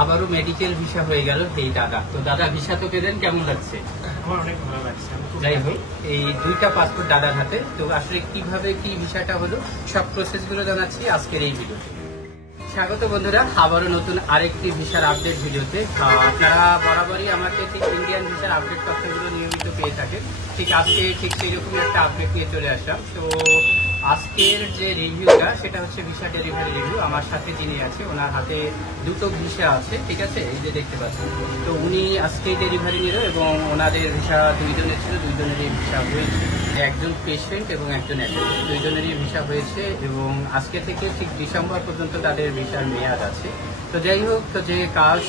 আবারও medical visa হয়ে গেল এই দাদা। তো দাদা ভিসা তো পেলেন, কেমন লাগছে? আমার অনেক ভালো লাগছে। যাই হোক, এই 2টা পাসপোর্ট দাদার হাতে। তো আসলে কিভাবে কি ভিসাটা হলো সব প্রসেসগুলো জানাচ্ছি আজকের এই ভিডিওতে। স্বাগত বন্ধুরা আবারও নতুন আরেকটি ভিসার আপডেট ভিডিওতে। আপনারা বরাবরই আমাকে ঠিক ইন্ডিয়ান ভিসার আপডেট তথ্যগুলো নিয়মিত পেয়ে থাকেন। ঠিক আজকে ঠিক সেইরকম একটা আপডেট নিয়ে চলে আসলাম। তো আজকের যে রিভিউটা সেটা হচ্ছে ভিসা ডেলিভারি রিভিউ। আমার সাথে যিনি আছে ওনার হাতে 2টো ভিসা আছে, ঠিক আছে, এই যে দেখতে পাচ্ছেন। তো উনি আজকে ডেলিভারি নিল এবং ওনাদের ভিসা 2 জনের ছিল, 2 জনেরই ভিসা হয়েছে। একজন পেশেন্ট এবং একজন অ্যাটেন্ডেন্ট, 2 জনেরই ভিসা হয়েছে এবং আজকে থেকে ঠিক ডিসেম্বর পর্যন্ত তাদের ভিসার মেয়াদ আছে। তো যাই হোক, তো যে কাজ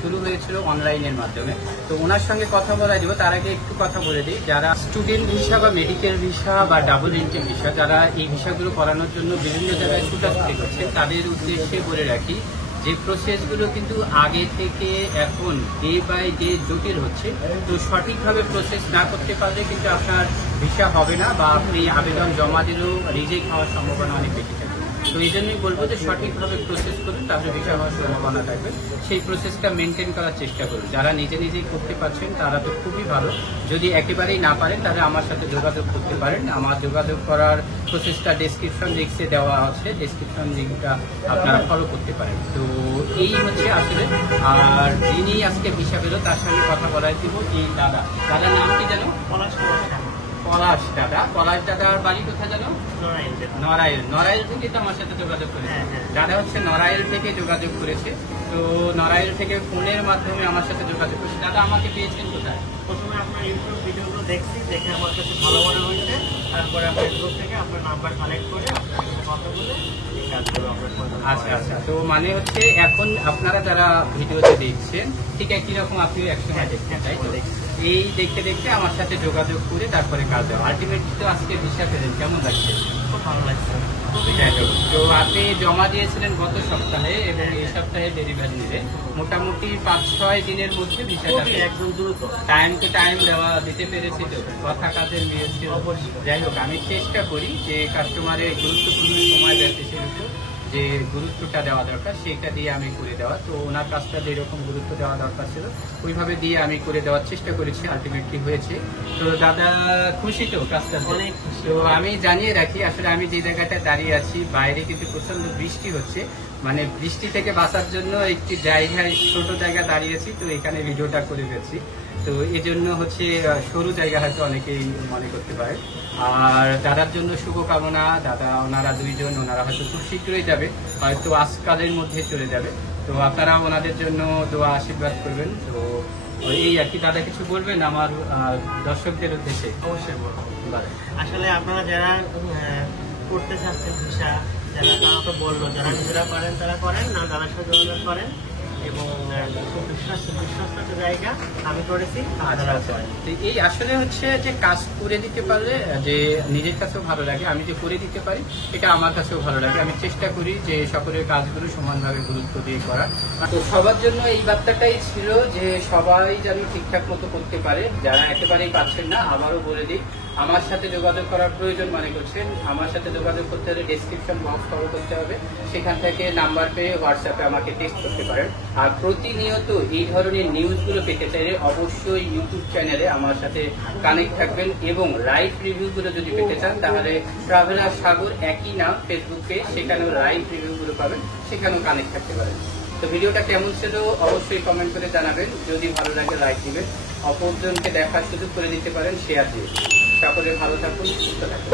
শুরু হয়েছিল অনলাইনের মাধ্যমে, তো ওনার সঙ্গে কথা বলা দিব। তার আগে একটু কথা বলে দিই, যারা স্টুডেন্ট ভিসা বা মেডিকেল ভিসা বা ডাবল এন্ট্রি ভিসা, যারা এই ভিসাগুলো করানোর জন্য বিভিন্ন জায়গায় ছুটাছুটি করছে, তাদের উদ্দেশ্যে বলে রাখি যে প্রসেসগুলো কিন্তু আগে থেকে এখন ডে বাই ডে জটিল হচ্ছে। তো সঠিকভাবে প্রসেস না করতে পারলে কিন্তু আপনার ভিসা হবে না, বা আপনি আবেদন জমা দিলেও রিজেক্ট হওয়ার সম্ভাবনা অনেক বেশি থাকে। তো এই জন্যই বলবো যে সঠিকভাবে প্রসেস করুন, তাহলে ভিসা হওয়ার সম্ভাবনা থাকবে। সেই প্রসেসটা মেনটেন করার চেষ্টা করুন। যারা নিজে নিজেই করতে পারছেন তারা তো খুবই ভালো। যদি একেবারেই না পারেন তাহলে আমার সাথে যোগাযোগ করতে পারেন। আমার যোগাযোগ করার প্রসেসটা ডেসক্রিপশন লিঙ্কে দেওয়া আছে, ডেসক্রিপশন লিঙ্কটা আপনারা ফলো করতে পারেন। তো এই হচ্ছে আসলে। আর যিনি আজকে ভিসা পেল তার সঙ্গে কথা বলাই দিব এই দাদা। দাদার নাম কি জানো? পলাশ দাদা। পলাশ দাদার বাড়ি কোথায় জানো? নড়াইল। নড়াইল থেকে তো আমার সাথে যোগাযোগ করেছে। দাদা হচ্ছে নড়াইল থেকে যোগাযোগ করেছে। তো নড়াইল থেকে ফোনের মাধ্যমে আমার সাথে যোগাযোগ করেছে। দাদা আমাকে পেয়েছেন কোথায়? প্রথমে আপনার ইউটিউব ভিডিওগুলো দেখছি, দেখে আমার কাছে ভালো মনে হয়েছে। তারপরে ফেসবুক থেকে আপনার নাম্বার কালেক্ট করে আপনার সাথে কথা বলে এই কাজগুলো আপনার। আচ্ছা আচ্ছা। তো মানে হচ্ছে এখন আপনারা যারা ভিডিওতে দেখছেন ঠিক একই রকম আপনিও একসময় দেখছেন, তাই তো? এই দেখতে দেখতে আমার সাথে যোগাযোগ করে তারপরে কাজ দেওয়া। আলটিমেটলি তো আজকে ভিসা পেলেন, কেমন লাগছে? খুব ভালো লাগছে। তো আপনি জমা দিয়েছিলেন গত সপ্তাহে এবং এই সপ্তাহে ডেলিভারি নিলে মোটামুটি 5-6 দিনের মধ্যে ভিসাটা একদম দ্রুত টাইম টু টাইম দিতে পেরেছি। তো কথা কাজের মেয়ে ছিল। যাই হোক, আমি চেষ্টা করি যে কাস্টমারের গুরুত্বপূর্ণ সময় ব্যতীত উপর যে গুরুত্বটা দেওয়া দরকার সেইটা দিয়ে আমি করে দেওয়া। তো ওনার কাজটা যেরকম গুরুত্ব দেওয়া দরকার ছিল ওইভাবে দিয়ে আমি করে দেওয়ার চেষ্টা করেছি, আলটিমেটলি হয়েছে। তো দাদা খুশি তো কাজটা? অনেক খুশি। তো আমি জানিয়ে রাখি, আসলে আমি যে জায়গাটা দাঁড়িয়ে আছি বাইরে কিন্তু প্রচন্ড বৃষ্টি হচ্ছে। মানে বৃষ্টি থেকে বাঁচার জন্য একটি জায়গায়, ছোট জায়গা দাঁড়িয়েছি। তো এখানে ভিডিওটা করে ফেলছি। তো এই জন্য হচ্ছে সরু জায়গা হয়তো অনেকেই মনে করতে পারে। আর দাদার জন্য শুভকামনা। দাদা ওনারা 2 জন, ওনারা হয়তো খুব শীঘ্রই যাবে, হয়তো আজকালের মধ্যে চলে যাবে। তো আপনারা ওনাদের জন্য দোয়া আশীর্বাদ করবেন। তো এই আর কি। দাদা কিছু বলবেন আমার দর্শকদের উদ্দেশ্যে? অবশ্যই বলবো। আসলে আপনারা যারা করতে চাচ্ছেন ভিসা, যারা তারা তো বললো, যারা নিজেরা পারেন তারা করেন, না তারা সাথে যোগাযোগ করেন। এবং খুব বিশ্বস্ত একটা জায়গা আমি করেছি। এই আসলে হচ্ছে যে কাজ করে দিতে পারলে যে নিজের কাছেও ভালো লাগে। আমি যে করে দিতে পারি এটা আমার কাছেও ভালো লাগে। আমি চেষ্টা করি যে সকলের কাজগুলো সমানভাবে গুরুত্ব দিয়ে করা। তো সবার জন্য এই বার্তাটাই ছিল যে সবাই যেন ঠিকঠাক মতো করতে পারে। যারা একেবারেই পাচ্ছেন না, আবারও বলে দিই, আমার সাথে যোগাযোগ করার প্রয়োজন মনে করছেন, আমার সাথে যোগাযোগ করতে হলে ডেসক্রিপশন বক্স ফলো করতে হবে। সেখান থেকে নাম্বার পেয়ে হোয়াটসঅ্যাপে আমাকে টেক্সট করতে পারেন। আর প্রতিনিয়ত এই ধরনের নিউজগুলো পেতে চাইলে অবশ্যই ইউটিউব চ্যানেলে আমার সাথে কানেক্ট থাকবেন। এবং লাইভ রিভিউগুলো যদি পেতে চান তাহলে ট্রাভেলার সাগর একই নাম ফেসবুকে, সেখানেও লাইভ রিভিউগুলো পাবেন, সেখানেও কানেক্ট থাকতে পারেন। তো ভিডিওটা কেমন ছিল অবশ্যই কমেন্ট করে জানাবেন। যদি ভালো লাগে লাইক দিবেন, অপরজনকে দেখার সুযোগ করে দিতে পারেন শেয়ার দিয়ে। সকলে ভালো থাকুন, সুস্থ থাকুন।